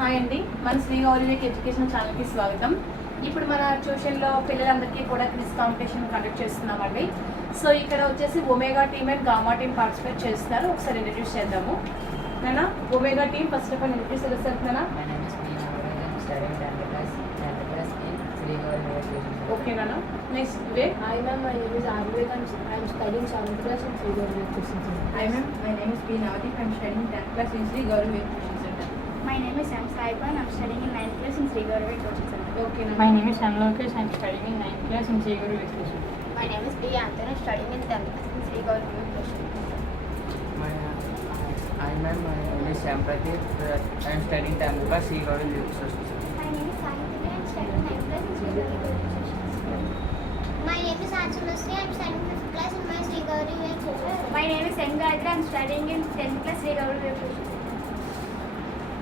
Hi అండి, మన Shri గౌరీవేక్ education ఛానల్కి స్వాగతం. ఇప్పుడు మన ట్యూషన్లో పిల్లలందరికీ కూడా క్విజ్ కాంపిటీషన్ కండక్ట్ చేస్తున్నామండి. సో ఇక్కడ వచ్చేసి omega team and gamma team participate చేస్తున్నారు. ఒకసారి ఇంట్రడ్యూస్ చేద్దాము. నానా, omega team first of all introduce చేస్తున్నానా? ఓకే నానా. Next Vivek. Hi ma'am, my name is Arvik. I'm studying 7th class in Sri Gauri Tuition Center. Hi ma'am, my name is P. Navadeep. I'm studying 10th class in Sri Gauri Tuition Center. My name is Sam Saipan. I'm studying in 9th class in Sri Gauri Coaching Center. Okay My name is Sam Lokesh. I'm studying in 9th class in Sri Gauri Education. My name is Priya Anthony. Studying in 10th class in Sri Gauri Coaching Center. Hi ma'am, my name is Sam Pradeep. I'm studying 10th class Sri Gauri Tuition Center. My name is Sahithya. I'm studying 9th class in Sri Gauri Coaching Center. My name is Ansulasri. I'm studying 5th class in my Sri Gauri School. My name is M. Gayatri. I'm studying in 10th class Sri Gauri Coaching Center.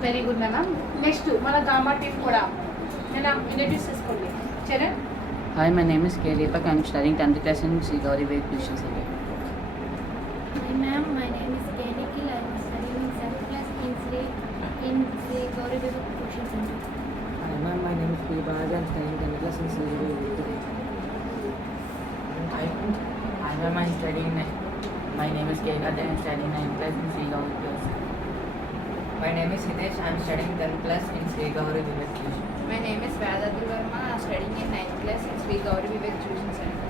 Very good నానా. Next మన gamma team కూడా నేను introduce చేసుకోండి. Charan. Hi, my name is K. Deepak. I'm studying 10th class in Sri Gauri Tuition Center. Hi ma'am, my name is K. Nikhil. I'm studying in 7th class in Sri Gauri Tuition Center. Hi ma'am, my name is P. Bharat. I'm studying 10th class in Sri Gauri Tuition Center. Hi ma'am, I'm studying. My name is K. Kadir. I'm studying 9th class in Sri Gauri Tuition Center. My name is Hitesh. I'm studying 10th class in Sri Gauri Vivek Tuition. My name is Vadatul Verma. I'm studying in 9th class in Sri Gauri Vivek Tuition Center.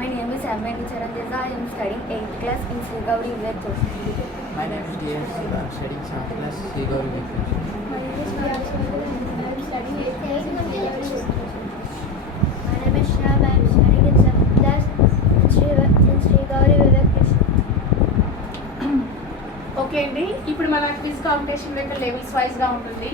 My name is Amani Charanjeza. I am studying 8th class in Sri Gauri Tuition Center. My name is DS. I'm studying 7th class Sri Gauri Vivek Tuition. My name is Priya Anthony. I am studying 8th class in Sri Gauri Tuition Center. My name is Shab. I am studying in 7th class in Sri Gauri Vivek Tuition. Okay అండి, ఇప్పుడు మన quiz competition యొక్క levels వైజ్గా ఉంటుంది.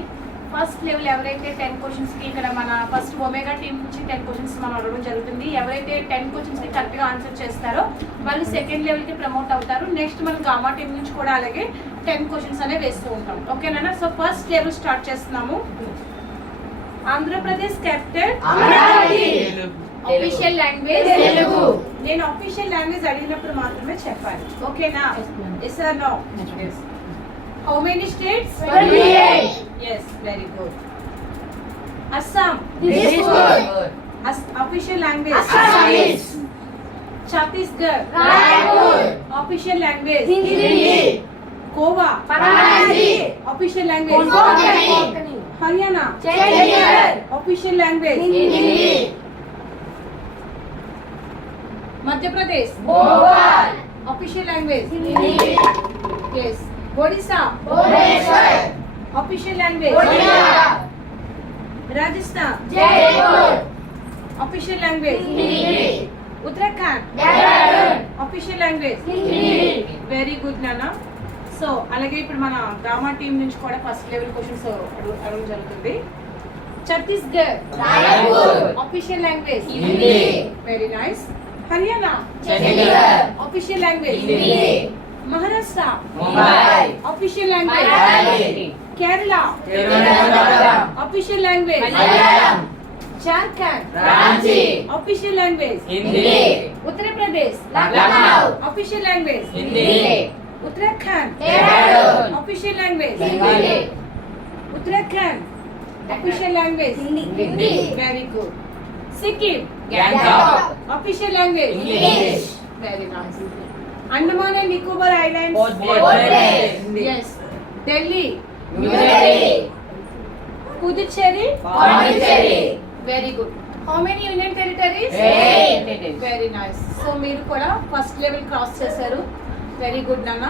First level ఎవరైతే 10 క్వశ్చన్స్కి ఇక్కడ మన ఫస్ట్ ఒమేగా టీం నుంచి 10 క్వశ్చన్స్ మనం అడగడం జరుగుతుంది. ఎవరైతే 10 క్వశ్చన్స్కి కరెక్ట్గా ఆన్సర్ చేస్తారో వాళ్ళు సెకండ్ లెవెల్కి ప్రమోట్ అవుతారు. నెక్స్ట్ మనం గామా టీం నుంచి కూడా అలాగే 10 క్వశ్చన్స్ అనేవి వేస్తూ ఉంటాం. ఓకేనా? సో ఫస్ట్ లెవెల్ స్టార్ట్ చేస్తున్నాము. Andhra Pradesh capital official language Telugu. నేను ఆఫీషియల్ లాంగ్వేజ్ అడిగినప్పుడు మాత్రమే చెప్పాలి. ఓకేనా? Yes or no? How many states? 28. yes, very good. Assam official language Assamese. Chhattisgarh Raipur. official language Hindi. Goa Panaji. official language Konkani. Haryana Chandigarh. official language Hindi. Madhya Pradesh Bhopal. official language Hindi. yes. Odisha Bhubaneswar. official language Odisha. Rajasthan Jaipur. official language Hindi. Uttarakhand Dehradun. official language Hindi. Very good నాన్న. So అలాగే ఇప్పుడు మన gamma team నుంచి కూడా first level questions అడగడం జరుగుతుంది. Chhattisgarh Raipur. Official language Hindi. Very nice. Haryana Chandigarh. Official language Hindi. Maharashtra Mumbai. Official language Marathi. Kerala Thiruvananthapuram. Official language Malayalam. Jharkhand Ranchi. Official language Hindi. Uttar Pradesh Lucknow. Official language Hindi. Uttarakhand Dehradun. Official language Bengali. Uttarakhand official language Hindi. Very good. Sikkim Gangtok. Official language English. Very nice. Andaman and Nicobar islands Portland. yes. Delhi New Delhi. Puducherry Pondicherry. Very good. How many union territories? 8. Very nice. So మీరు కూడా first level cross చేశారు. Very good నాన్న.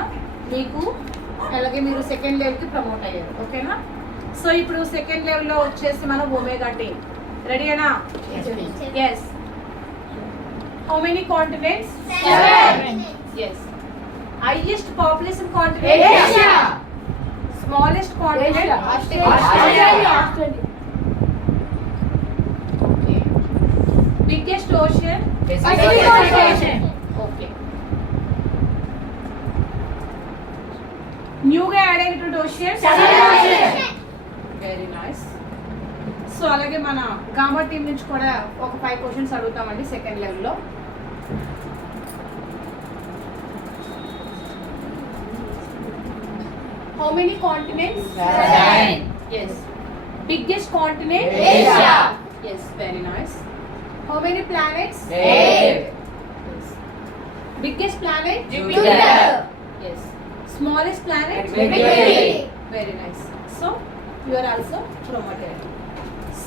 మీకు అలాగే మీరు second లెవెల్కి promote అయ్యారు. ఓకేనా? సో ఇప్పుడు సెకండ్ లెవెల్లో వచ్చేసి మనం ఒమేగా టీమ్ రెడీనా? Yes. How many continents? 7. Yes. Highest population continent? Asia. Smallest continent? Australia. Okay. Biggest ocean? Pacific Ocean. Okay. న్యూగా యాడ్ అయినటువంటి ocean? Southern Ocean. Very nice. So అలాగే మన గామా టీం నుంచి కూడా ఒక 5 క్వశ్చన్స్ అడుగుతామండి సెకండ్ లెవెల్లో. How many continents? 7. Yes. Biggest continent? Asia. Yes, very nice. How many planets? 8. Yes. Biggest planet? Jupiter. Yes. Smallest planet? Mercury. Very nice. So, you are also promoted.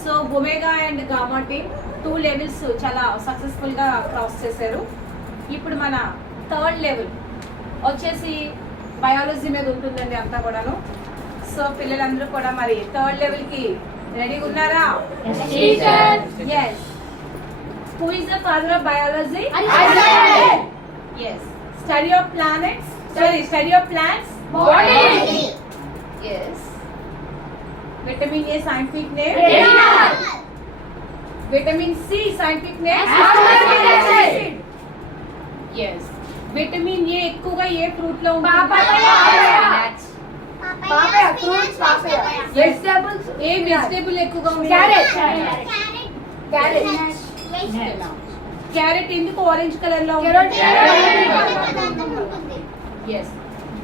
So, Omega and Gamma team 2 levels చాలా successful గా cross చేశారు. ఇప్పుడు మన third level వచ్చేసి biology మీద ఉంటుందండి అంతా కూడాను. సో పిల్లలందరూ కూడా మరి థర్డ్ లెవెల్ కి రెడీగా ఉన్నారా? Yes. Who is the father of biology? Yes. Study of planets. Study of plants. Botany. Yes. Vitamin A scientific name. Vitamin C scientific name. Acid. Yes. Vitamin A ఎక్కువగా ఏ fruit లో ఉంటుంది? Papaya, fruits, papaya. Vegetables. ఏ vegetable ఎక్కువగా ఉంటుంది? Carrot. Carrot ఎందుకు orange colour లో Carrot. ఉంటుంది? Yes.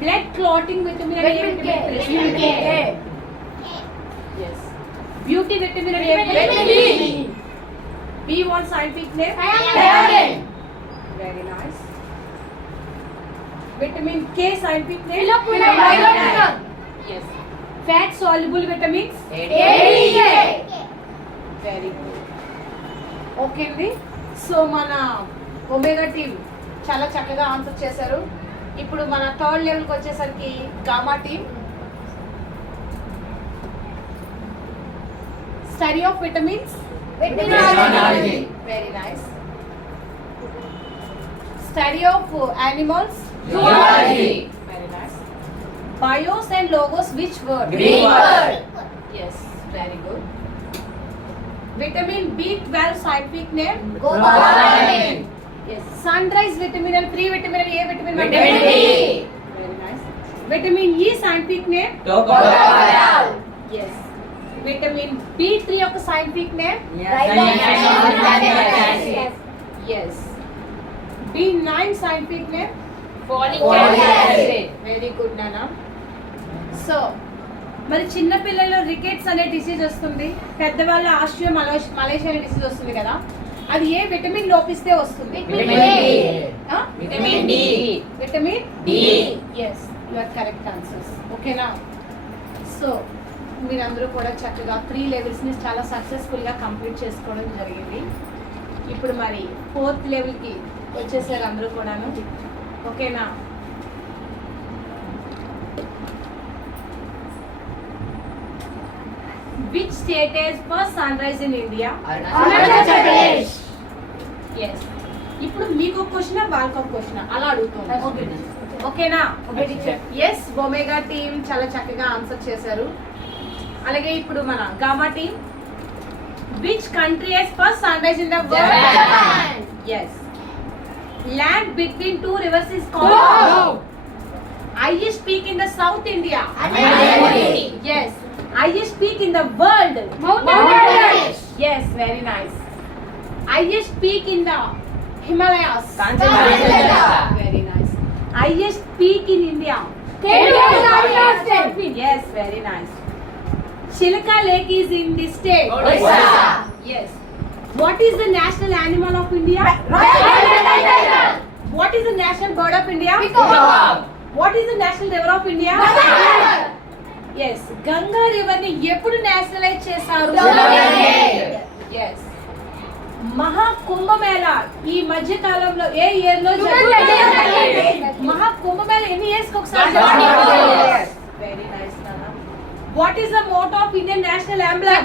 Blood clotting vitamin and A vitamin. Yes. Beauty vitamin and A vitamin. B1 scientific name. Very nice. Vitamin K scientific name. Yes. Fat soluble vitamins. Very good. Okay అండి. So మన omega team చాలా చక్కగా answer చేశారు. ఇప్పుడు మన third లెవెల్కి వచ్చేసరికి gamma team study of vitamins. Immunology. Very nice. Study of animals. Zoology. Very nice. Bios and logos, which word? Greek word. Yes, very good. Vitamin B12 scientific name? Vitamin. Yes. Sunrise vitamin and free vitamin and A vitamin. Vitamin D. Very nice. Vitamin E scientific name? Tocopherol. Yes. Vitamin B3 of the scientific name? Acid. Yes. B9 scientific name? Folic acid. Very good నానా. So మరి చిన్న పిల్లల్లో rickets అనే disease వస్తుంది, పెద్దవాళ్ళ ఆస్ట్రియో Malaysia అనే disease వస్తుంది కదా, అది ఏ విటమిన్ లోపిస్తే వస్తుంది? Vitamin D. Vitamin D. Vitamin D. Yes, you are correct answers. ఓకేనా? సో మీరందరూ కూడా చక్కగా 3 లెవెల్స్ని చాలా సక్సెస్ఫుల్గా కంప్లీట్ చేసుకోవడం జరిగింది. ఇప్పుడు మరి 4th లెవెల్కి వచ్చేసారు అందరూ కూడాను. ఓకేనా? Which state has first sunrise in India? Arunachal Pradesh. Yes. ఇప్పుడు మీకు క్వశ్చన్ వాళ్ళకి ఒక క్వశ్చన్ అలా అడుగుతాం. ఓకేనా? ఎస్, ఒమేగా టీం చాలా చక్కగా ఆన్సర్ చేశారు. అలాగే ఇప్పుడు మన gamma team which country has first sunrise in the world? Japan. Yes. Land between 2 rivers is called? Highest peak in the South India? Nilgiri. Yes. Highest peak in the world? Mount Everest. Yes, very nice. Highest peak in the Himalayas? Kanchenjunga. Very nice. Highest peak in India? Kendu. Yes, very nice. Chilka Lake is in this state? Odisha. Yes. What is the national animal of India? Tiger. What is the national bird of India? Peacock. What is the national river of India? Ganga. Yes, Ganga river ని ఎప్పుడు nationalise చేశారు? Yes. మహా కుంభమేళ ఈ మధ్య కాలంలో ఏ year లో జరుగుతుంది? మహా కుంభమేళ ఎన్ని ఇయర్స్ కి ఒకసారి? 44 years. వెరీ నైస్ నాన్న. What is the motto of Indian national emblem?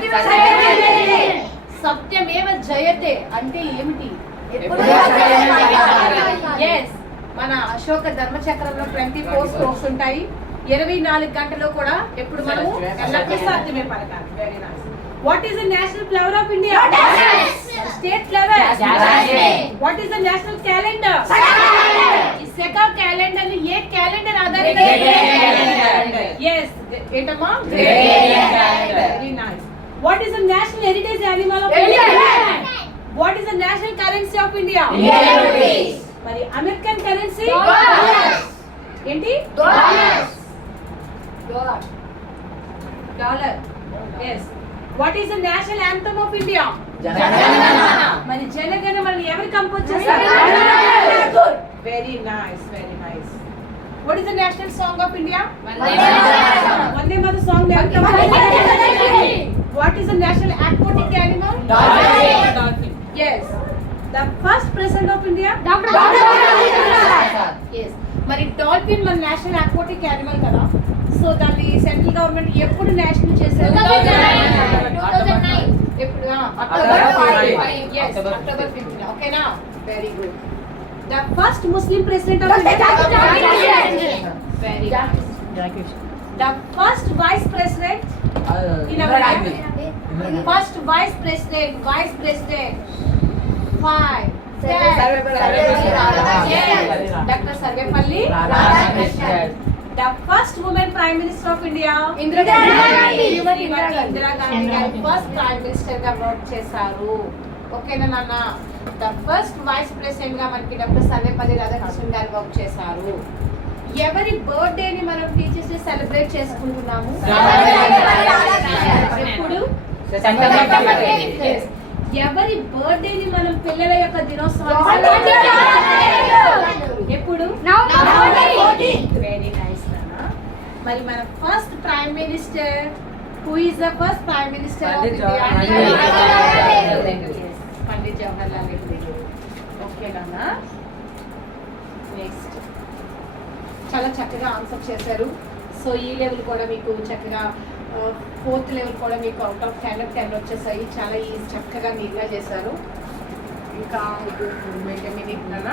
సత్యమేవ జయతే అంటే ఏమిటి? ఎస్, మన అశోక ధర్మచక్రంలో 24 స్ట్రోక్స్ ఉంటాయి. 24 గంటలు కూడా ఎప్పుడు మనము ఎల్లప్పుడూ సత్యమే పలకాలి. Very nice. What is the national flower of India? State flower? What is the national calendar? ఈ సెకా క్యాలెండర్ ని ఏ క్యాలెండర్ ఆధారంగా? ఎస్, ఏంటమ్మా? Very nice. What is the national heritage animal of India? What is the national currency of India? మరి American currency ఏంటి? Dollar. Yes. What is the national anthem of India? మరి జనగణ మన ఎవరు compose చేశారు? Very nice, very nice. What is the national song of India? Vande Mataram song name What is the national aquatic animal? Dolphin. Yes. The first president of India? Yes. మరి dolphin మన national aquatic animal కదా. So దాన్ని central government ఎప్పుడు national చేశారు? 2009. ఎప్పుడు? October 5. Yes, October October 5. ఓకేనా? Very good. The first Muslim president of India? Very nice. The first vice president in our country? First vice president. 5. Dr. Sarvepalli Radhakrishnan. The first woman prime minister of India? Indira Gandhi. Indira Gandhi గారు first prime minister గా work చేశారు. ఓకేనా నాన్న? The first vice president గా మనకి doctor Sarvepalli Radhakrishnan గారు work చేశారు. ఎవరి బర్త్డే ని మనం టీచర్స్ డే సెలబ్రేట్ చేసుకుంటున్నాము? ఎప్పుడు? ఎవరి బర్త్డే ని మనం పిల్లల యొక్క దినోత్సవాన్ని ఎప్పుడు? వెరీ నైస్ నాన్న. మరి మన first prime minister who is the first prime minister of India? Pandit Jawaharlal Nehru. Okay నాన్న. నెక్స్ట్ చాలా చక్కగా ఆన్సర్ చేశారు. సో ఈ లెవెల్ కూడా మీకు చక్కగా 4th లెవెల్ కూడా మీకు అవుట్ ఆఫ్ 10 వచ్చేసాయి. చాలా చక్కగా నీట్గా చేశారు. ఇంకా మినిట్ నాన్న.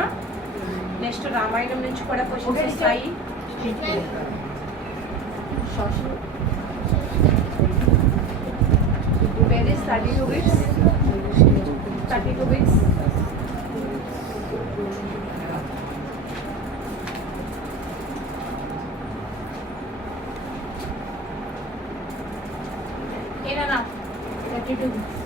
నెక్స్ట్ రామాయణం నుంచి కూడా క్వశ్చన్స్ వస్తాయి. Where is 32 bits? 32 bits. ఏనా 32 bits.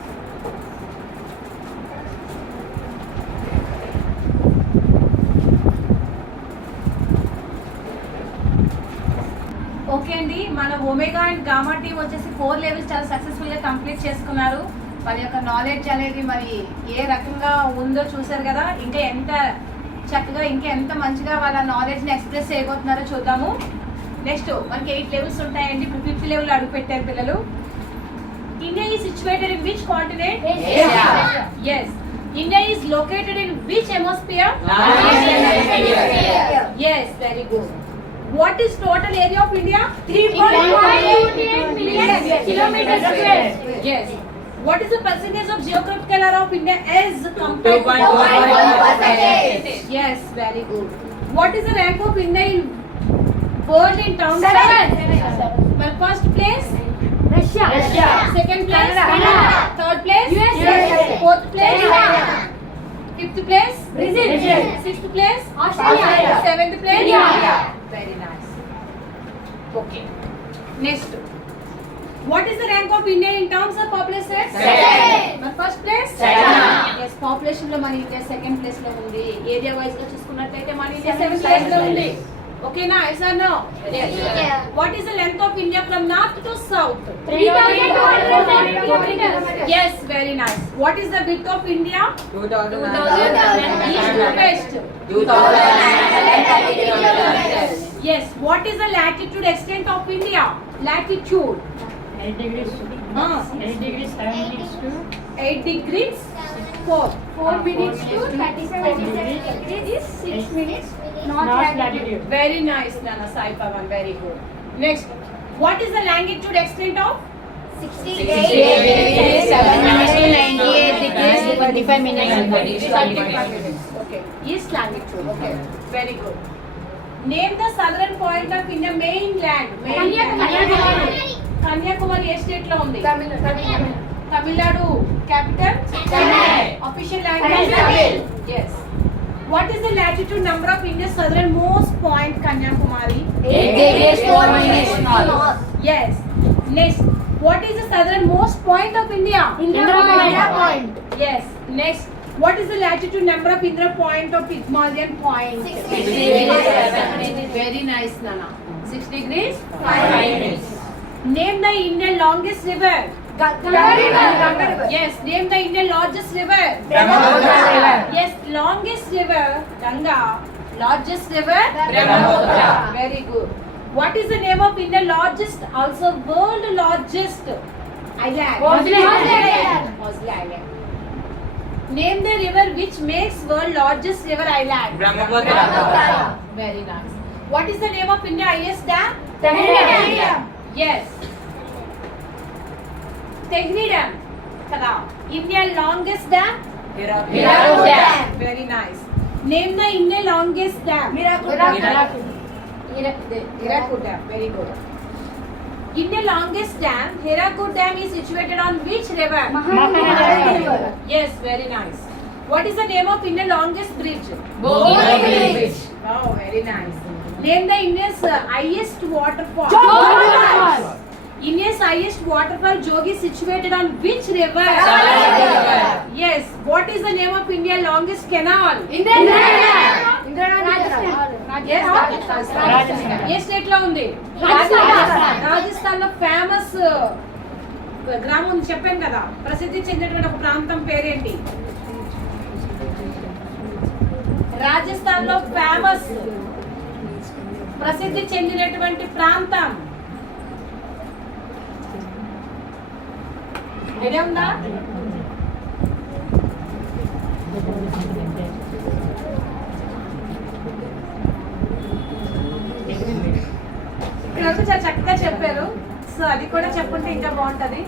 ఓకే అండి, మన ఒమేగా అండ్ గామా టీమ్ వచ్చేసి 4 లెవెల్స్ చాలా సక్సెస్ఫుల్ గా కంప్లీట్ చేసుకున్నారు. వాళ్ళ యొక్క నాలెడ్జ్ అనేది మరి ఏ రకంగా ఉందో చూసారు కదా. ఇంకా ఎంత చక్కగా ఇంకా ఎంత మంచిగా వాళ్ళ నాలెడ్జ్ ని ఎక్స్ప్రెస్ చేయబోతున్నారో చూద్దాము. నెక్స్ట్ మనకి 8 లెవెల్స్ ఉంటాయండి. ఇప్పుడు 5th లెవెల్ అడుగు పెట్టారు పిల్లలు. India is situated in which continent? yes. India is located in which hemisphere? Yes, very good. What is total area of India? 3.28 million kilometers square. Yes. What is the percentage of geographical area of India as compared to 2.1%? Yes, very good. What is the rank of India in world in terms of? 7. My first place? Russia. Second place? Canada. Third place? USA. Fourth place? China. 5th place? Brazil. 6th place? Australia. 7th place? India. Very nice. Okay. Next. What is the rank of India in terms of population? Second. My first place? China. Yes, population లో మన India second place లో ఉంది. Area wise గా చూసుకున్నట్లయితే మన India 7th place లో ఉంది. Okay na? Yes or no? Yes. What is the length of India from north to south? 3,240 kilometers. Yes, very nice. What is the width of India? 2,000. East to west. 2,000 kilometers. Yes. What is the latitude extent of India? Latitude. 8 degrees. 8 degrees 7 minutes to 8 degrees. 4 minutes to 37 degrees. 6 minutes. north latitude. Very nice, Nana Sai Pavan. Very good. Next. What is the longitude extent of? 68 degrees, 7 minutes to 98 degrees, 25 minutes. 35 minutes. Okay. East longitude. Okay. Very good. Name the southern point of India mainland. Kanyakumari. Kanyakumari A state లో ఉంది? Tamil. Tamil Nadu. Capital? Chennai. Official language? Tamil. Yes. What is the latitude number of India's southernmost point, Kanyakumari? 8 degrees 4 minutes north. Yes. Next. What is the southernmost point of India? Indira Point. Yes. Next. What is the latitude number of Indra Point of Pygmalion Point? 6 degrees. Very nice, Nana. 6 degrees? 5 minutes. Name the Indian longest river. Ganga river. Yes. Name the Indian largest river. Brahmaputra river. Yes. Longest river Ganga. Largest river Brahmaputra. Very good. What is the name of Indian largest, also world largest island? Mosley Island. Mosley Island. Name the river which makes world largest river island. Brahmaputra. Very nice. What is the name of India highest dam? Tehri Dam. Yes. Tehri Dam. Kada. India longest dam? Hirakud Dam. Very nice. Name the India longest dam. Hirakud. Hirakud Dam. Very good. Indian longest dam, Hirakud Dam, is situated on which river? Mahanadi River. Yes, very nice. What is the name of Indian longest bridge? Bhogini Bridge. Oh, very nice. Name the India's highest waterfall. Jogifall. India's highest waterfall, Jogi, is situated on which river? Saraswati River. Yes. What is the name of India's longest canal? A state లో ఉంది? రాజస్థాన్ లో famous గ్రామం ఉంది చెప్పాను కదా, ప్రసిద్ధి చెందినటువంటి ఒక ప్రాంతం పేరేంటి? రాజస్థాన్ లో ఫేమస్ ప్రసిద్ధి చెందినటువంటి ప్రాంతం ఐడియా ఉందా? ఇక్కడ చాలా చక్కగా చెప్పారు. సో అది కూడా చెప్పుంటే ఇంకా బాగుంటది.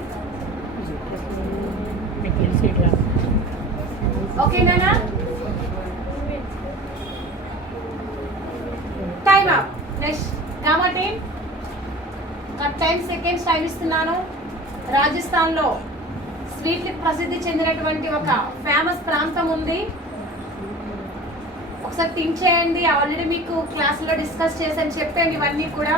ఓకేనా? Time up. Next gamma team 10 seconds time ఇస్తున్నాను. రాజస్థాన్ లో స్వీట్ ప్రసిద్ధి చెందినటువంటి ఒక ఫేమస్ ప్రాంతం ఉంది. ఒకసారి థింక్ చేయండి. ఆల్రెడీ మీకు క్లాసులో డిస్కస్ చేశాను, చెప్పాను ఇవన్నీ కూడా.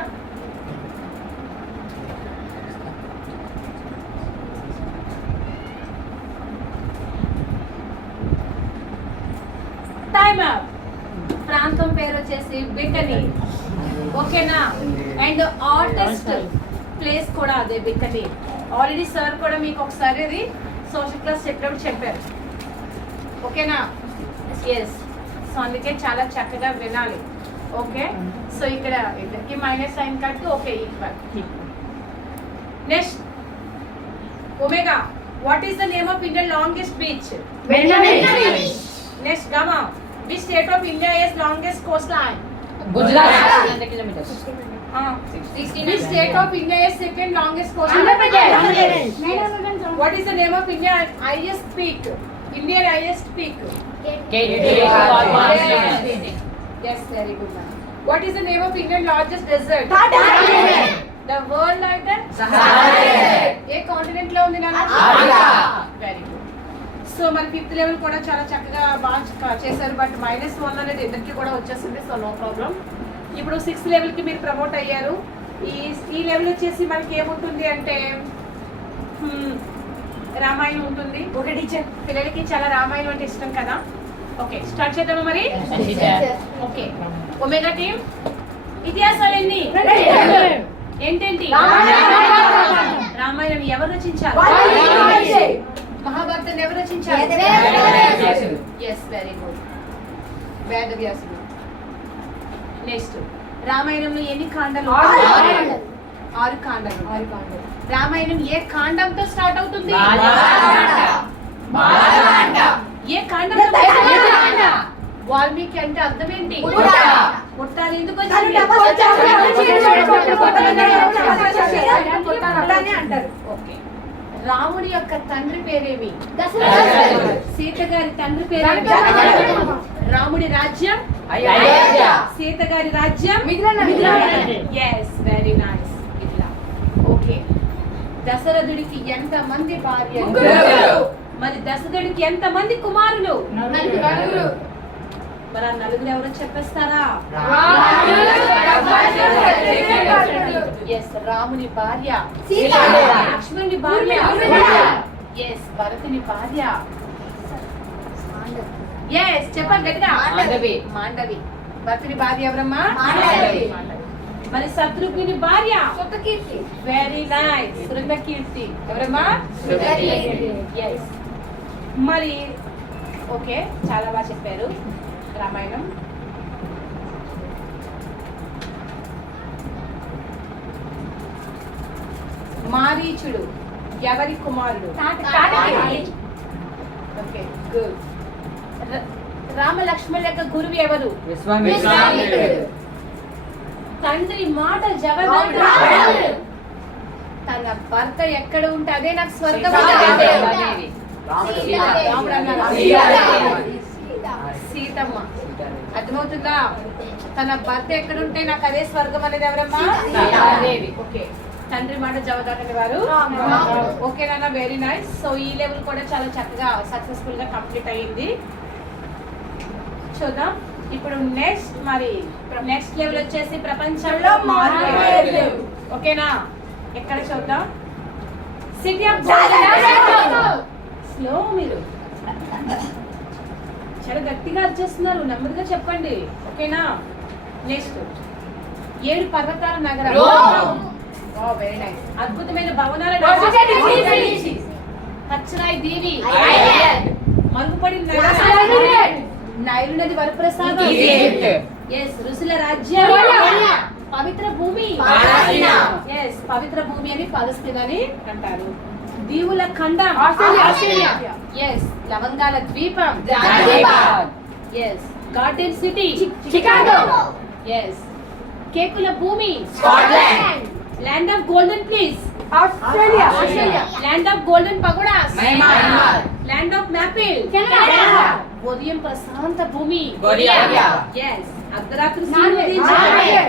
Time up. ప్రాంతం పేరు వచ్చేసి బికనీ. ఓకేనా? అండ్ ఆర్టిస్ట్ ప్లేస్ కూడా అదే బికనీ. ఆల్రెడీ సార్ కూడా మీకు ఒకసారి అది సోషల్ క్లాస్ చెప్పినప్పుడు చెప్పారు. ఓకేనా? ఎస్. సో అందుకే చాలా చక్కగా వినాలి. ఓకే. సో ఇక్కడ ఇద్దరికి మైనస్ సైన్ కట్టు. Okay, equal. Next omega. What is the name of India longest beach? Next గమా. Which state of India is longest Coast line? Gujarat. 100 kilometers. Which state of India is second longest coast? Andhra Pradesh. What is the name of India highest peak? Indian highest peak. Yes, very good, ma'am. What is the name of Indian largest desert? The world like that? A continent లో ఉంది నాన్న? Very good. So మన 5th level కూడా చాలా చక్కగా బాగా చేశారు. But -1 అనేది ఇద్దరికి కూడా వచ్చేసింది. So no problem. ఇప్పుడు 6th లెవెల్కి మీరు ప్రమోట్ అయ్యారు. ఈ లెవెల్ వచ్చేసి మనకి ఏముంటుంది అంటే రామాయణం ఉంటుంది. ఓకే టీచర్, పిల్లలకి చాలా రామాయణం అంటే ఇష్టం కదా. ఓకే, స్టార్ట్ చేద్దామా మరి? ఓకే. ఒమేగా టీమ్ ఇతిహాసాలు ఎన్ని? ఏంటేంటి? రామాయణం ఎవరు రచించారు? మహాభారతం ఎవరు రచించారు? Yes, very good. వేదవ్యాసుడు. నెక్స్ట్ రామాయణంలో ఎన్ని కాండాలు? 6 కాండాలు. రామాయణం ఏ కాండంతో స్టార్ట్ అవుతుంది? ఏ కాండంతో? వాల్మీకి అంటే అర్థం ఏంటి? పుట్టాలి. ఎందుకు వచ్చింది? ఓకే. రాముడి యొక్క తండ్రి పేరేమి? సీత గారి తండ్రి పేరేమి? రాముడి రాజ్యం సీత గారి రాజ్యం ఎస్, వెరీ నైస్. ఇట్లా ఓకే. దశరథుడికి ఎంత మంది భార్యలు? మరి దశరథుడికి ఎంత మంది కుమారులు? మరి ఆ నలుగురు ఎవరో చెప్పేస్తారా? ఎస్, రాముని భార్య లక్ష్మణుని భార్య ఎస్, భరతుని భార్య ఎస్, చెప్పండి గట్టిగా. మాండవి. భరతుని భార్య ఎవరమ్మా? మాండవి. మరి శత్రుఘ్ని భార్య శృతకీర్తి. Very nice. శృంగకీర్తి ఎవరమ్మా? Yes. మరి ఓకే, చాలా బాగా చెప్పారు. రామాయణం. మారీచుడు ఎవరి కుమారుడు? తాటకి. Okay, good. రామ లక్ష్మణుల యొక్క గురువు ఎవరు? విశ్వామిత్రుడు. తండ్రి మాట జగదాత్రుడు. తన భర్త ఎక్కడ ఉంటే అదే నాకు స్వర్గం సీతాదేవి. రాముడు అన్నాడు. సీతాదేవి. సీతమ్మ. అర్థమవుతుందా? తన భర్త ఎక్కడ ఉంటే నాకు అదే స్వర్గం అనేది ఎవరమ్మా? సీతాదేవి. ఓకే, తండ్రి మాట జవదాటని వారు. ఓకే నాన్న, వెరీ నైస్. సో ఈ లెవెల్ కూడా చాలా చక్కగా సక్సెస్ఫుల్ గా కంప్లీట్ అయ్యింది. చూద్దాం ఇప్పుడు నెక్స్ట్. మరి నెక్స్ట్ లెవెల్ వచ్చేసి ప్రపంచంలో మార్పులు. ఓకేనా? ఎక్కడ చూద్దాం? City of slow. మీరు చాలా గట్టిగా వచ్చేస్తున్నారు, నెమ్మదిగా చెప్పండి. ఓకేనా? నెక్స్ట్ 7 పర్వతాల నగరం. Very nice. అద్భుతమైన భవనాల పచ్చరాయి దేవి. మరుగుపడిన నగరం. నైలు నది వరప్రసాదం. ఎస్. ఋషుల రాజ్యం. పవిత్ర భూమి. ఎస్, పవిత్ర భూమి అని పాలస్తీనా అని అంటారు. దీవుల ఖండం. ఎస్. లవంగాల ద్వీపం. ఎస్. Garden city. ఎస్. కేకుల భూమి. Land of golden please. Australia. Land of golden pagodas. Myanmar. Land of maple. ఉదయం ప్రశాంత భూమి. కొరియా. ఎస్. అర్ధరాత్రి సూర్యోదయం.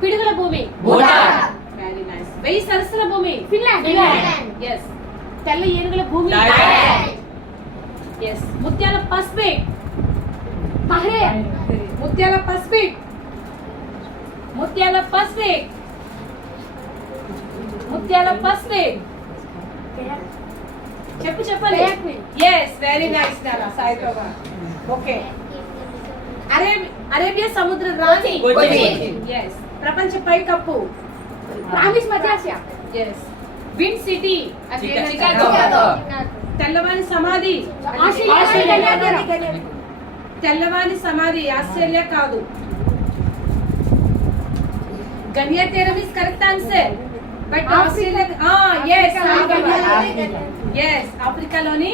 పిడుగుల భూమి. భూటాన్. Very nice. 1000 సరస్సుల భూమి. ఫిన్లాండ్. ఎస్. తెల్ల ఏనుగుల భూమి. థాయిలాండ్. ఎస్. ముత్యాల పసిఫిక్. బహ్రెయిన్. ముత్యాల పసిఫిక్. ముత్యాల పసిఫిక్. ముత్యాల పసిఫిక్. చెప్పండి. ఎస్, వెరీ నైస్ నాన్న. సాయిబాబా. ఓకే. అరేబియా సముద్ర రాణి. ఎస్. ప్రపంచ పైకప్పు. ప్రామిస్ మధ్యాసియా. ఎస్. Wind city. చికాగో. తెల్లవాని సమాధి. తెల్లవాని సమాధి ఆస్ట్రేలియా కాదు. గనియా తీరం is correct answer. But Australia yes ఆఫ్రికాలోని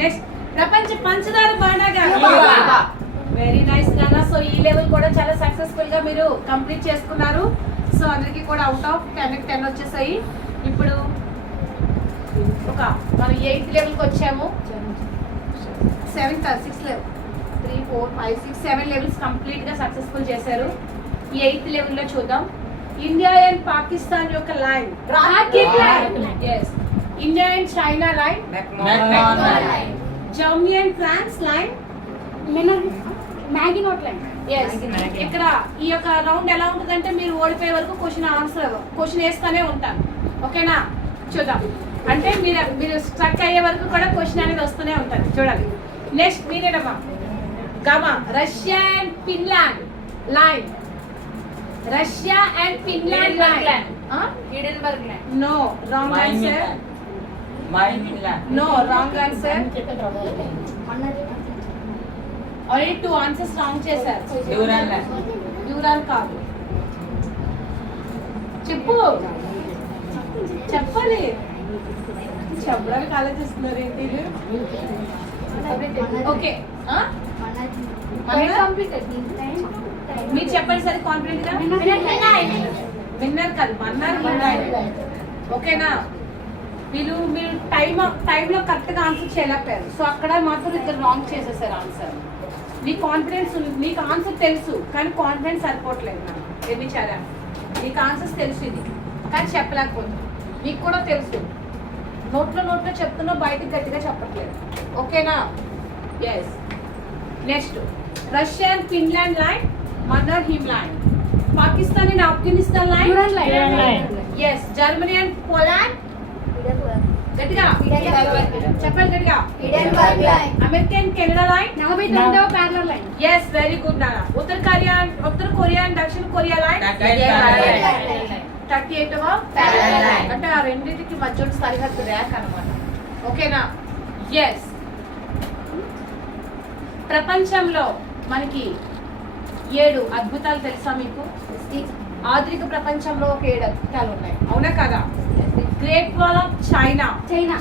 నెక్స్ట్ ప్రపంచ పంచదార భాండాగారం. వెరీ నైస్ నాన్న. సో ఈ లెవెల్ కూడా చాలా సక్సెస్ఫుల్ గా మీరు కంప్లీట్ చేసుకున్నారు. సో అందరికి కూడా అవుట్ ఆఫ్ 10 వచ్చేసాయి. ఇప్పుడు మనం 8th లెవెల్కి వచ్చాము. 7th 6th level 3 4 5 6 7 levels complete గా సక్సెస్ఫుల్ చేశారు. ఈ 8th లెవెల్ లో చూద్దాం. ఇండియా అండ్ పాకిస్తాన్ యొక్క line. Yes. India and China line. Germany and France line. Maginot line. Yes. ఇక్కడ ఈ యొక్క రౌండ్ ఎలా ఉంటుందంటే మీరు ఓడిపోయే వరకు క్వశ్చన్ వేస్తూనే ఉంటాను. ఓకేనా? చూద్దాం. అంటే మీరు స్ట్రక్ అయ్యే వరకు కూడా క్వశ్చన్ అనేది వస్తూనే ఉంటుంది. చూడాలి. నెక్స్ట్ మీరేనమ్మా. Gamma. Russia and Finland line. Russia and Finland line. Hindenburg land. No, wrong answer. No, wrong answer. Already 2 answers wrong చేశారు. డ్యూరాన్ కాదు. చెప్పాలి. చెప్పడానికి ఆలోచిస్తున్నారు ఏంటి? ఓకే, మీరు చెప్పండి సరే కాన్ఫిడెంట్ గా. విన్నర్ కాదు, మన్నారు. ఓకేనా? మీరు టైంలో కరెక్ట్ గా ఆన్సర్ చేయలేకపోయారు. సో అక్కడ మాత్రం ఇద్దరు రాంగ్ చేసేసారు ఆన్సర్. మీకు కాన్ఫిడెన్స్ ఉంది, మీకు ఆన్సర్ తెలుసు కానీ కాన్ఫిడెన్స్ సరిపోవట్లేదు. నాకు ఎన్నిచారా మీకు ఆన్సర్స్ తెలుసు ఇది కానీ చెప్పలేకపోతుంది. మీకు కూడా తెలుసు, నోట్లో చెప్తున్నా బయటకు గట్టిగా చెప్పట్లేదు. ఓకేనా? Yes. Next Russia and Finland line. Mannerheim line. Pakistan and Afghanistan line. Yes. Germany and Poland. గట్టిగా చెప్పండి గట్టిగా. Hidden work line. American Canada line. 42వ parallel line. yes very good నాన్న. ఉత్తర కొరియా అండ్ దక్షిణ కొరియా లైన్. 38వ Parallel line. అంటే ఆ రెండింటికి మధ్య సరిహద్దు రేఖ అన్నమాట. ఓకేనా? ఎస్. ప్రపంచంలో మనకి 7 అద్భుతాలు తెలుసా మీకు? ఆధునిక ప్రపంచంలో ఒక 7 అద్భుతాలు ఉన్నాయి, అవునా కదా? Great wall of China. China.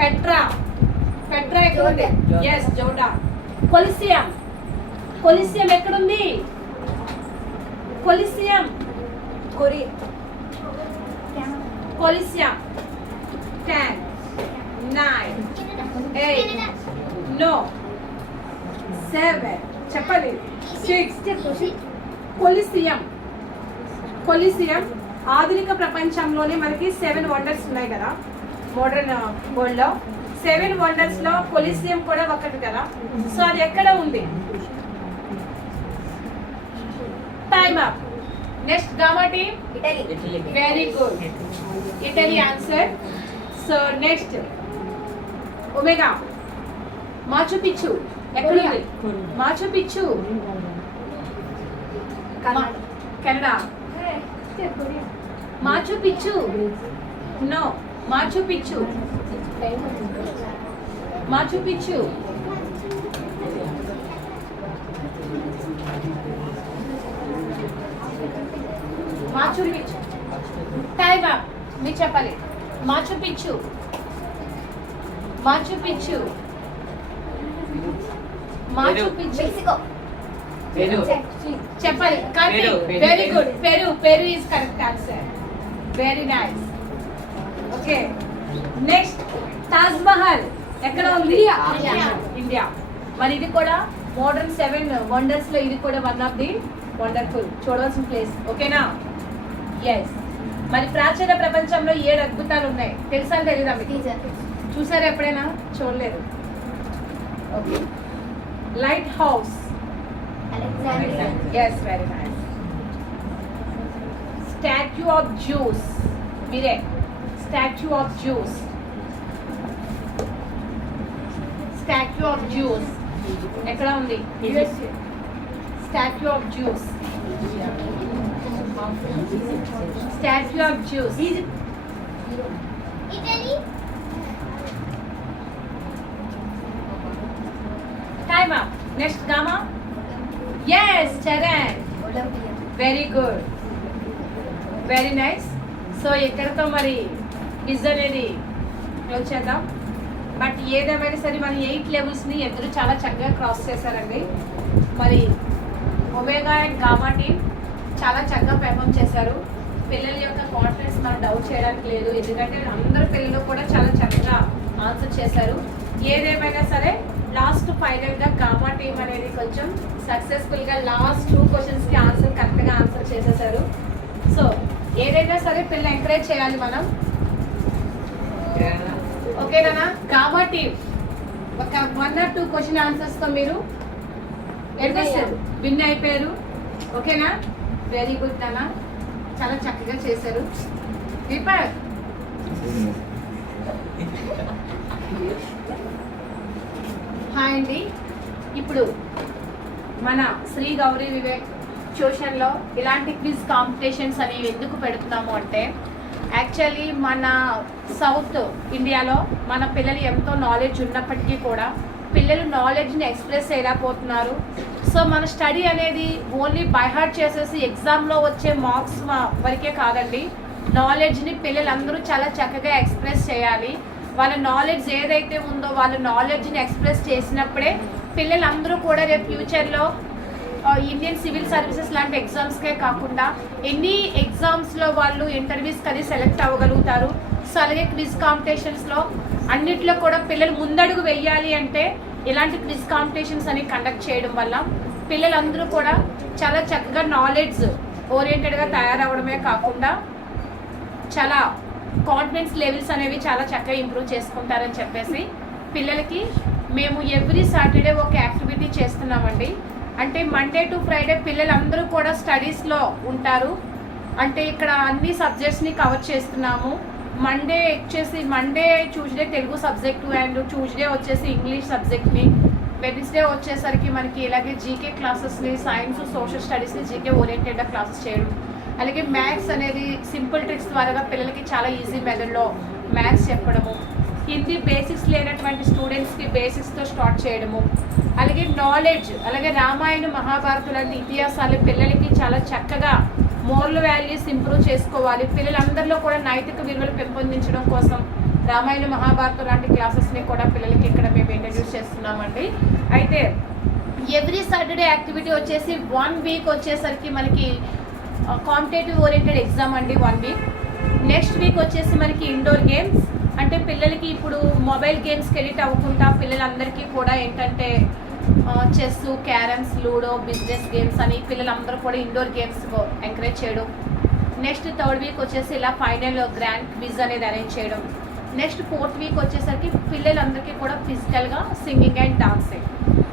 Petra ఎక్కడ ఉంది? ఎస్ జోడా. కొలిసియం ఎక్కడుంది? కొలిసియం 10 9 8 no 7 చెప్పండి 6 కొలిసియం ఆధునిక ప్రపంచంలోనే మనకి 7 వండర్స్ ఉన్నాయి కదా మోడర్న్ వరల్డ్ లో. 7 వండర్స్ లో కొలిసియం కూడా ఒకటి కదా. సో అది ఎక్కడ ఉంది? Time up. Next gamma team. Italy. Very good. Italy answer. So next omega. Machu Picchu ఎక్కడ ఉంది? Machu Picchu Canada. Machu Picchu no. Machu Picchu time up. మీరు చెప్పాలి. Machu Picchu Mexico. Peru. చెప్పాలి. Peru. Very good. Peru is correct answer. Very nice. Okay next Taj Mahal ఎక్కడ ఉంది? India. మరి ఇది కూడా మోడర్న్ 7 వండర్స్ లో ఇది కూడా వన్ ఆఫ్ ది వండర్ఫుల్ చూడవలసిన ప్లేస్. ఓకేనా? ఎస్. మరి ప్రాచీన ప్రపంచంలో 7 అద్భుతాలు ఉన్నాయి, తెలుసా తెలీదా మీకు? చూసారా ఎప్పుడైనా? చూడలేదు. Okay. Lighthouse. Alexandria. Yes very nice. Statue of Zeus. మీరే స్టాచ్యూ ఆఫ్ జ్యూస్ ఎక్కడ ఉంది? Statue of Zeus Italy. Time up. Next gamma. Yes Charan. Olympia. Very good. Very nice. So ఇక్కడతో మరి క్విజ్ అనేది క్లోజ్ చేద్దాం. బట్ ఏదేమైనా సరే మన 8 లెవెల్స్ని ఇద్దరు చాలా చక్కగా క్రాస్ చేశారండి. మరి ఒమేగా అండ్ గామా టీమ్ చాలా చక్కగా పెర్ఫామ్ చేశారు. పిల్లల యొక్క కాన్ఫిడెన్స్ మనం డౌట్ చేయడానికి లేదు, ఎందుకంటే అందరు పిల్లలు కూడా చాలా చక్కగా ఆన్సర్ చేశారు. ఏదేమైనా సరే లాస్ట్ ఫైనల్గా గామా టీమ్ అనేది కొంచెం సక్సెస్ఫుల్గా లాస్ట్ 2 క్వశ్చన్స్కి కరెక్ట్గా ఆన్సర్ చేసేసారు. సో ఏదైనా సరే పిల్లలు ఎంకరేజ్ చేయాలి మనం. ఓకేనా? గామా టీమ్ ఒక 1 or 2 క్వశ్చన్ ఆన్సర్స్తో మీరు విన్ అయిపోయారు. ఓకేనా? వెరీ గుడ్ నాన్న, చాలా చక్కగా చేశారు. దీపక్ హాయ్ అండి. ఇప్పుడు మన శ్రీ గౌరీ వివేక్ ట్యూషన్లో ఇలాంటి క్విజ్ కాంపిటీషన్స్ అనేవి ఎందుకు పెడుతున్నాము అంటే, యాక్చువల్లీ మన సౌత్ ఇండియాలో మన పిల్లలు ఎంతో నాలెడ్జ్ ఉన్నప్పటికీ కూడా పిల్లలు నాలెడ్జ్ని ఎక్స్ప్రెస్ చేయలేకపోతున్నారు. సో మన స్టడీ అనేది ఓన్లీ బై హార్ట్ చేసేసి ఎగ్జామ్లో వచ్చే మార్క్స్ వరకే కాదండి. నాలెడ్జ్ని పిల్లలందరూ చాలా చక్కగా ఎక్స్ప్రెస్ చేయాలి. వాళ్ళ నాలెడ్జ్ ఏదైతే ఉందో వాళ్ళ నాలెడ్జ్ని ఎక్స్ప్రెస్ చేసినప్పుడే పిల్లలందరూ కూడా రేపు ఫ్యూచర్లో ఇండియన్ సివిల్ సర్వీసెస్ లాంటి ఎగ్జామ్స్కే కాకుండా ఎన్ని ఎగ్జామ్స్లో వాళ్ళు ఇంటర్వ్యూస్కి అది సెలెక్ట్ అవ్వగలుగుతారు. సో అలాగే క్విజ్ కాంపిటీషన్స్లో అన్నిట్లో కూడా పిల్లలు ముందడుగు వెయ్యాలి అంటే ఇలాంటి క్విజ్ కాంపిటీషన్స్ అని కండక్ట్ చేయడం వల్ల పిల్లలందరూ కూడా చాలా చక్కగా నాలెడ్జ్ ఓరియంటెడ్గా తయారవడమే కాకుండా చాలా కాన్ఫిడెన్స్ లెవెల్స్ అనేవి చాలా చక్కగా ఇంప్రూవ్ చేసుకుంటారని చెప్పేసి పిల్లలకి మేము ఎవ్రీ సాటర్డే ఒక యాక్టివిటీ చేస్తున్నామండి. అంటే మండే టు ఫ్రైడే పిల్లలందరూ కూడా స్టడీస్లో ఉంటారు. అంటే ఇక్కడ అన్ని సబ్జెక్ట్స్ని కవర్ చేస్తున్నాము. మండే వచ్చేసి Monday Tuesday Telugu subject and Tuesday వచ్చేసి ఇంగ్లీష్ సబ్జెక్ట్ని, వెడ్నెస్డే వచ్చేసరికి మనకి ఇలాగే జీకే క్లాసెస్ని, సైన్స్ సోషల్ స్టడీస్ని జీకే ఓరియంటెడ్గా క్లాసెస్ చేయడం, అలాగే మ్యాథ్స్ అనేది సింపుల్ ట్రిక్స్ ద్వారా పిల్లలకి చాలా ఈజీ మెథడ్లో మ్యాథ్స్ చెప్పడము, హిందీ బేసిక్స్ లేనటువంటి స్టూడెంట్స్కి బేసిక్స్తో స్టార్ట్ చేయడము, అలాగే నాలెడ్జ్, అలాగే రామాయణ మహాభారతం లాంటి ఇతిహాసాలు పిల్లలకి చాలా చక్కగా మోరల్ వాల్యూస్ ఇంప్రూవ్ చేసుకోవాలి, పిల్లలందరిలో కూడా నైతిక విలువలు పెంపొందించడం కోసం రామాయణ మహాభారతం లాంటి క్లాసెస్ని కూడా పిల్లలకి ఇక్కడ మేము ఇంట్రడ్యూస్ చేస్తున్నామండి. అయితే ఎవ్రీ సాటర్డే యాక్టివిటీ వచ్చేసి 1 వీక్ వచ్చేసరికి మనకి కాంపిటేటివ్ ఓరియంటెడ్ ఎగ్జామ్ అండి 1 వీక్. నెక్స్ట్ వీక్ వచ్చేసి మనకి ఇండోర్ గేమ్స్, అంటే పిల్లలకి ఇప్పుడు మొబైల్ గేమ్స్కి ఎడిట్ అవ్వకుండా పిల్లలందరికీ కూడా ఏంటంటే chess, carroms, ludo, business games అని పిల్లలందరూ కూడా ఇండోర్ గేమ్స్ ఎంకరేజ్ చేయడం. నెక్స్ట్ 3rd వీక్ వచ్చేసి ఇలా ఫైనల్ గ్రాండ్ క్విజ్ అనేది అరేంజ్ చేయడం. నెక్స్ట్ 4th వీక్ వచ్చేసరికి పిల్లలందరికీ కూడా ఫిజికల్గా సింగింగ్ అండ్ డాన్సింగ్.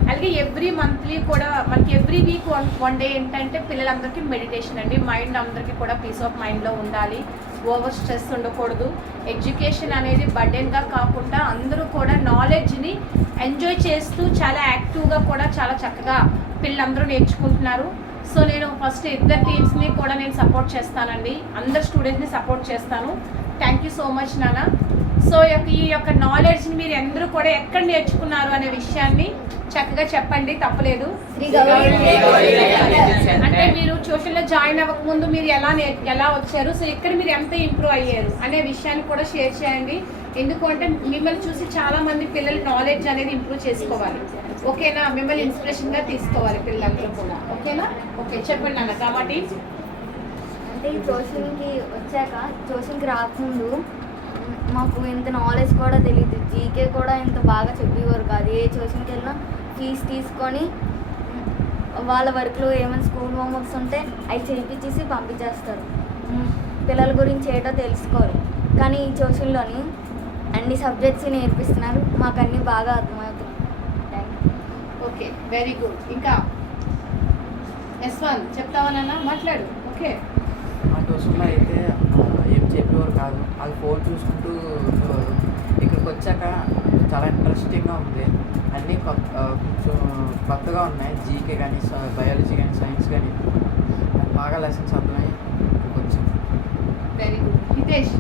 అలాగే ఎవ్రీ మంత్లీ కూడా మనకి ఎవ్రీ వీక్ వన్ డే ఏంటంటే పిల్లలందరికీ మెడిటేషన్ అండి. మైండ్ అందరికీ కూడా పీస్ ఆఫ్ మైండ్లో ఉండాలి, ఓవర్ స్ట్రెస్ ఉండకూడదు. ఎడ్యుకేషన్ అనేది బర్డెన్గా కాకుండా అందరూ కూడా నాలెడ్జ్ని ఎంజాయ్ చేస్తూ చాలా యాక్టివ్గా కూడా చాలా చక్కగా పిల్లలందరూ నేర్చుకుంటున్నారు. సో నేను ఫస్ట్ ఇద్దరు టీమ్స్ని కూడా నేను సపోర్ట్ చేస్తానండి, అందరు స్టూడెంట్స్ని సపోర్ట్ చేస్తాను. థ్యాంక్ యూ సో మచ్ నాన్న. సో ఈ యొక్క నాలెడ్జ్ని మీరు అందరూ కూడా ఎక్కడ నేర్చుకున్నారు అనే విషయాన్ని చక్కగా చెప్పండి, తప్పలేదు. అంటే మీరు ట్యూషన్లో జాయిన్ అవ్వకముందు మీరు ఎలా వచ్చారు, సో ఇక్కడ మీరు ఎంత ఇంప్రూవ్ అయ్యారు అనే విషయాన్ని కూడా షేర్ చేయండి. ఎందుకంటే మిమ్మల్ని చూసి చాలా మంది పిల్లలు నాలెడ్జ్ అనేది ఇంప్రూవ్ చేసుకోవాలి. ఓకేనా, మిమ్మల్ని ఇన్స్పిరేషన్గా తీసుకోవాలి పిల్లలందరూ కూడా. ఓకేనా, ఓకే చెప్పండి నాన్న. కాబట్టి అంటే ఈ ట్యూషన్కి వచ్చాక, ట్యూషన్కి రాకముందు మాకు ఇంత నాలెడ్జ్ కూడా తెలియదు, జీకే కూడా ఇంత బాగా చెప్పేవారు కాదు. ఏ ట్యూషన్కి వెళ్ళినా ఫీజు తీసుకొని వాళ్ళ వర్క్లో ఏమైనా స్కూల్ హోంవర్క్స్ ఉంటే అవి చేయించేసి పంపించేస్తారు. పిల్లల గురించి ఏటో తెలుసుకోరు. కానీ ఈ ట్యూషన్లోని అన్ని సబ్జెక్ట్స్ నేర్పిస్తున్నారు, మాకు అన్నీ బాగా అర్థమవుతుంది. Thank you. Okay, very good. ఇంకా S1 చెప్తావా నాన్న, మాట్లాడు. ఓకే, మా ట్యూషన్లో అయితే ఏం చెప్పేవారు కాదు, వాళ్ళు ఫోన్ చూసుకుంటూ ఉండేవారు. ఇక్కడికి వచ్చాక చాలా ఇంట్రెస్టింగ్గా ఉంది, అన్నీ కొంచెం కొత్తగా ఉన్నాయి. జీకే కానీ, బయాలజీ కానీ, సైన్స్ కానీ బాగా లెసన్స్ అర్థమై కొంచెం. Very good. హితేష్,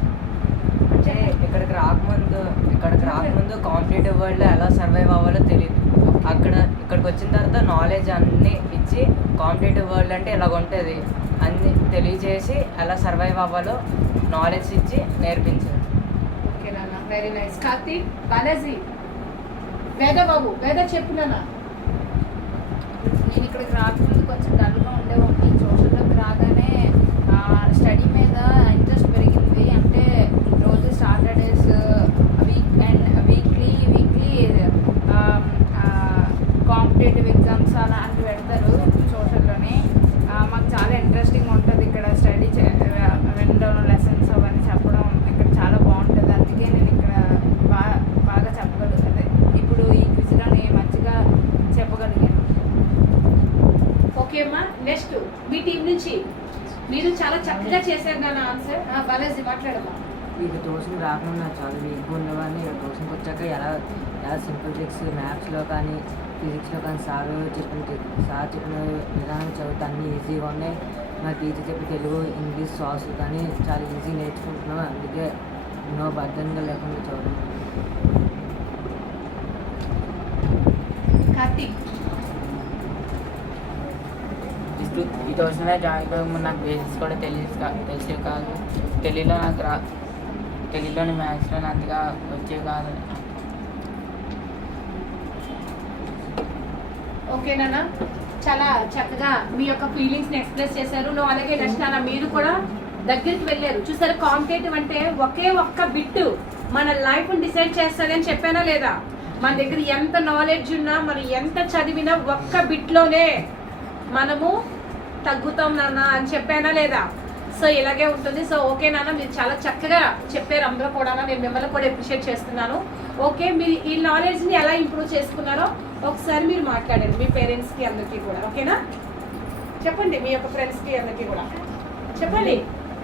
అంటే ఇక్కడికి రాకముందు కాంపిటేటివ్ వరల్డ్లో ఎలా సర్వైవ్ అవ్వాలో తెలియదు. ఇక్కడికి వచ్చిన తర్వాత నాలెడ్జ్ అన్నీ ఇచ్చి కాంపిటేటివ్ వరల్డ్ అంటే ఇలాగ ఉంటుంది అన్నీ తెలియజేసి ఎలా సర్వైవ్ అవ్వాలో నాలెడ్జ్ ఇచ్చి నేర్పించారు. ఓకే నాన్న, వెరీ నైస్. కార్తీక్, బాలాజీ, వేద బాబు, వేద చెప్పు నాన్న. నేను ఇక్కడికి రాకముందు కొంచెం డల్గా ఉండేవాడిని. ట్యూషన్లోకి రాగానే స్టడీ మీద ఇంట్రెస్ట్ పెరిగింది. అంటే రోజు సాటర్డేస్ వీక్లీ కాంపిటేటివ్ ఎగ్జామ్స్ అలాంటివి పెడతారు ట్యూషన్లోనే. మాకు చాలా ఇంట్రెస్టింగ్ ఉంటుంది ఇక్కడ స్టడీ వినడం, లెసన్స్ అవన్నీ చెప్పడం ఇక్కడ చాలా బాగుంటుంది. అందుకే నేను ఇక్కడ బాగా చెప్పగలుగుతుంది. ఇప్పుడు ఈ క్విజ్లోని మంచిగా చెప్పగలిగాను. ఓకే అమ్మా, నెక్స్ట్ మీ టీం నుంచి మీరు చాలా చక్కగా చేశారు నాన్న ఆన్సర్. బాలాజీ మాట్లాడమ్మా. ఇక ట్యూషన్ రాకుండా చాలా వీక్గా ఉండేవాడిని. ఇక ట్యూషన్కి వచ్చాక ఎలా సింపుల్ ట్రిక్స్ మ్యాథ్స్లో కానీ ఫిజిక్స్లో కానీ సార్ చెప్పిన విధానం చదువుతా అన్నీ ఈజీగా ఉన్నాయి. మా టీచర్ చెప్పి తెలుగు, ఇంగ్లీష్, సోషల్ కానీ చాలా ఈజీ నేర్చుకుంటున్నాం. అందుకే ఎన్నో బర్డన్గా లేకుండా చదువు. కార్తీక్, ఈ ట్యూషన్లో జాయిన్ అవ్వకముందు నాకు బేసిక్స్ కూడా తెలిసేవి కాదు. తెలుగులోని మ్యాథ్స్లో అంతగా వచ్చేవి కాదు. ఓకే నాన్న, చాలా చక్కగా మీ యొక్క ఫీలింగ్స్ని ఎక్స్ప్రెస్ చేశారు. నువ్వు అలాగే నెక్స్ట్ నాన్న మీరు కూడా దగ్గరికి వెళ్ళారు. చూసారు, కాంపిటేటివ్ అంటే ఒక్క బిట్టు మన లైఫ్ని డిసైడ్ చేస్తుంది అని చెప్పానా లేదా? మన దగ్గర ఎంత నాలెడ్జ్ ఉన్నా, మనం ఎంత చదివినా ఒక్క బిట్లోనే మనము తగ్గుతాం నాన్న అని చెప్పానా లేదా? సో ఇలాగే ఉంటుంది. సో ఓకే నాన్న, మీరు చాలా చక్కగా చెప్పారు అందరూ కూడా. నేను మిమ్మల్ని కూడా అప్రిషియేట్ చేస్తున్నాను. ఓకే, మీరు ఈ నాలెడ్జ్ని ఎలా ఇంప్రూవ్ చేసుకున్నారో ఒకసారి మీరు మాట్లాడండి మీ పేరెంట్స్కి అందరికీ కూడా. ఓకేనా, చెప్పండి మీ యొక్క ఫ్రెండ్స్కి అందరికీ కూడా చెప్పండి.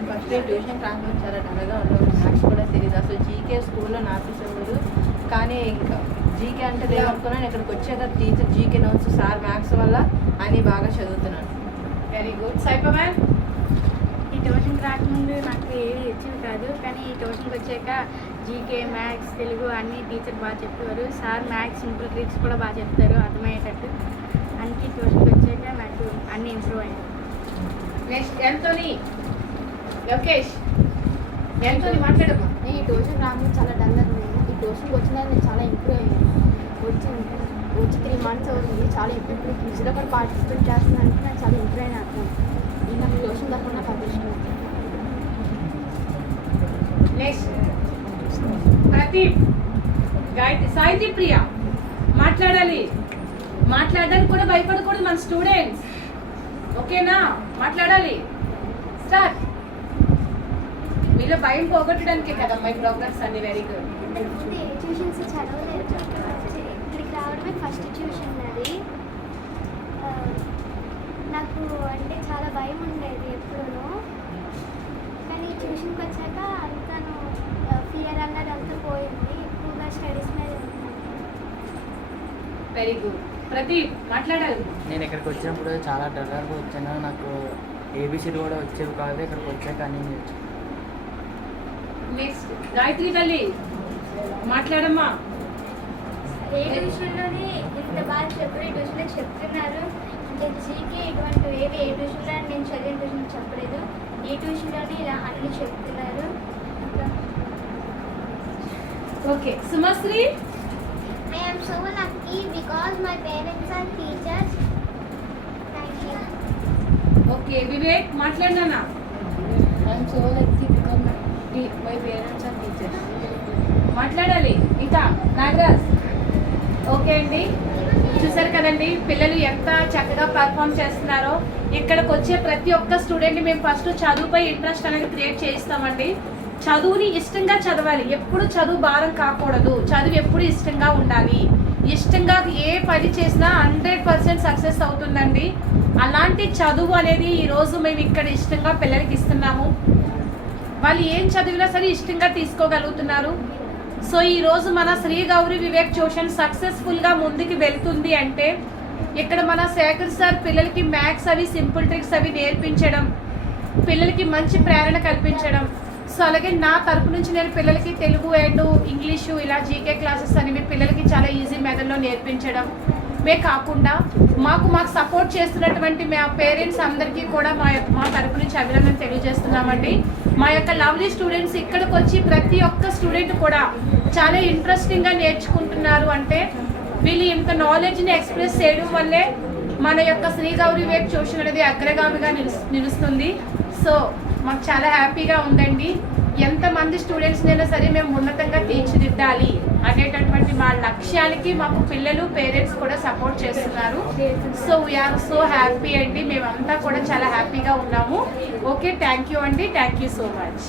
ఫస్ట్ ట్యూషన్ రాకుండా చాలా డల్గా ఉండేవాడు. మ్యాథ్స్ కూడా స్కూల్లో నాపేసేవారు. కానీ ఇంకా జీకే అంటే లేదనుకున్నాను. ఇక్కడికి వచ్చాక teacher GK notes sir maths వల్ల అన్నీ బాగా చదువుతున్నాను. Very good. సైపా మ్యామ్? ఈ ట్యూషన్కి రాకముందు నాకు ఏది వచ్చేవి కాదు, కానీ ఈ ట్యూషన్కి వచ్చాక జీకే, మ్యాథ్స్, తెలుగు అన్నీ టీచర్ బాగా చెప్పేవారు. సార్ మ్యాథ్స్ సింపుల్ ట్రిక్స్ కూడా బాగా చెప్తారు అర్థమయ్యేటట్టు. అందుకే ట్యూషన్కి వచ్చాక నాకు అన్నీ ఇంప్రూవ్ అయ్యాయి. Next Anthony. లోకేష్. యాంటోనీ మాట్లాడమ్మా. నేను ఈ ట్యూషన్ రాగానే చాలా డల్ అయ్యాను. ఈ ట్యూషన్కి వచ్చిన నేను చాలా ఇంప్రూవ్ అయ్యాను. వచ్చి 3 months అవుతుంది. చాలా ఇంప్రూవ్ క్విజ్లో కూడా పార్టిసిపేట్ చేస్తున్నానంటే నాకు చాలా ఇంప్రూవ్ అయిన అర్థం. ఇంకా నాకు ట్యూషన్ తప్ప నాకు అదృష్టం. నెక్స్ట్ ప్రదీప్. గాయత్రి. సాహితీ ప్రియ మాట్లాడాలి. మాట్లాడడానికి కూడా భయపడకూడదు మన స్టూడెంట్స్. ఓకేనా? మాట్లాడాలి. స్టార్ట్. మీలో భయం పోగొట్టడానికే కదమ్మా ఈ ప్రోగ్రామ్స్ అన్ని. Very good. ఇంతకుముందు ఏ ట్యూషన్స్ చదవలేదు, ఇక్కడికి రావడమే ఫస్ట్ ట్యూషన్ అది. నాకు అంటే చాలా భయం ఉండేది ఎప్పుడూ, కానీ ట్యూషన్కి వచ్చాక అంతాను ఫియర్ అన్నది అంతా పోయింది. ఎక్కువగా స్టడీస్ మీద వెరీ గుడ్. ప్రదీప్ మాట్లాడాలి. నేను ఇక్కడికి వచ్చినప్పుడు చాలా డల్గా వచ్చాను. నాకు ఏబిసిడి కూడా వచ్చేవి కాదు. ఇక్కడికి వచ్చాక అన్నీ నేర్చుకున్నాను. నెక్స్ట్ గాయత్రి తల్లి మాట్లాడమ్మా. ఏ ట్యూషన్లోనే ఇంత బాగా చెప్పారు, ఈ ట్యూషన్లో చెప్తున్నారు. అంటే జీకే ఇటువంటివి ఏవి ఏ ట్యూషన్లో నేను చదివిన ట్యూషన్ చెప్పలేదు, ఈ ట్యూషన్లోనే ఇలా అన్ని చెప్తున్నారు. Okay. Sumasri. I am so lucky because my parents are teachers. Thank you. Okay. Vivek మాట్లాడినా. I'm so lucky because my parents are teachers. మాట్లాడాలి. ఇంకా నాగరాజ్. ఓకే అండి, చూసారు కదండి పిల్లలు ఎంత చక్కగా పర్ఫామ్ చేస్తున్నారో. ఇక్కడికి వచ్చే ప్రతి ఒక్క స్టూడెంట్ని మేము ఫస్ట్ చదువుపై ఇంట్రెస్ట్ అనేది క్రియేట్ చేయిస్తామండి. చదువుని ఇష్టంగా చదవాలి. ఎప్పుడు చదువు భారం కాకూడదు. చదువు ఎప్పుడు ఇష్టంగా ఉండాలి. ఇష్టంగా ఏ పని చేసినా 100% సక్సెస్ అవుతుందండి. అలాంటి చదువు అనేది ఈరోజు మేము ఇక్కడ ఇష్టంగా పిల్లలకి ఇస్తున్నాము. వాళ్ళు ఏం చదివినా సరే ఇష్టంగా తీసుకోగలుగుతున్నారు. సో ఈరోజు మన శ్రీ గౌరీ వివేక్ ట్యూషన్ సక్సెస్ఫుల్గా ముందుకు వెళ్తుంది అంటే ఇక్కడ మన శేఖర్ సార్ పిల్లలకి మ్యాథ్స్ అవి సింపుల్ ట్రిక్స్ అవి నేర్పించడం, పిల్లలకి మంచి ప్రేరణ కల్పించడం. సో అలాగే నా తరపు నుంచి నేను పిల్లలకి తెలుగు అండ్ ఇంగ్లీషు ఇలా జీకే క్లాసెస్ అనేవి పిల్లలకి చాలా ఈజీ మెథడ్లో నేర్పించడం మే కాకుండా మాకు సపోర్ట్ చేస్తున్నటువంటి మా పేరెంట్స్ అందరికీ కూడా మా తరపు నుంచి అభినందన తెలియజేస్తున్నామండి. మా యొక్క లవ్లీ స్టూడెంట్స్ ఇక్కడికి వచ్చి ప్రతి ఒక్క స్టూడెంట్ కూడా చాలా ఇంట్రెస్టింగ్గా నేర్చుకుంటున్నారు. అంటే వీళ్ళు ఇంత నాలెడ్జ్ని ఎక్స్ప్రెస్ చేయడం వల్లే మన యొక్క శ్రీ గౌరీ వివేక్ ట్యూషన్ అనేది అగ్రగామిగా నిలుస్తుంది. సో మాకు చాలా హ్యాపీగా ఉందండి. ఎంతమంది స్టూడెంట్స్నైనా సరే మేము ఉన్నతంగా తీర్చిదిద్దాలి అనేటటువంటి మా లక్ష్యానికి మాకు పిల్లలు పేరెంట్స్ కూడా సపోర్ట్ చేస్తున్నారు. సో వీఆర్ సో హ్యాపీ అండి. మేమంతా కూడా చాలా హ్యాపీగా ఉన్నాము. ఓకే, థ్యాంక్ యూ అండి. Thank you so much.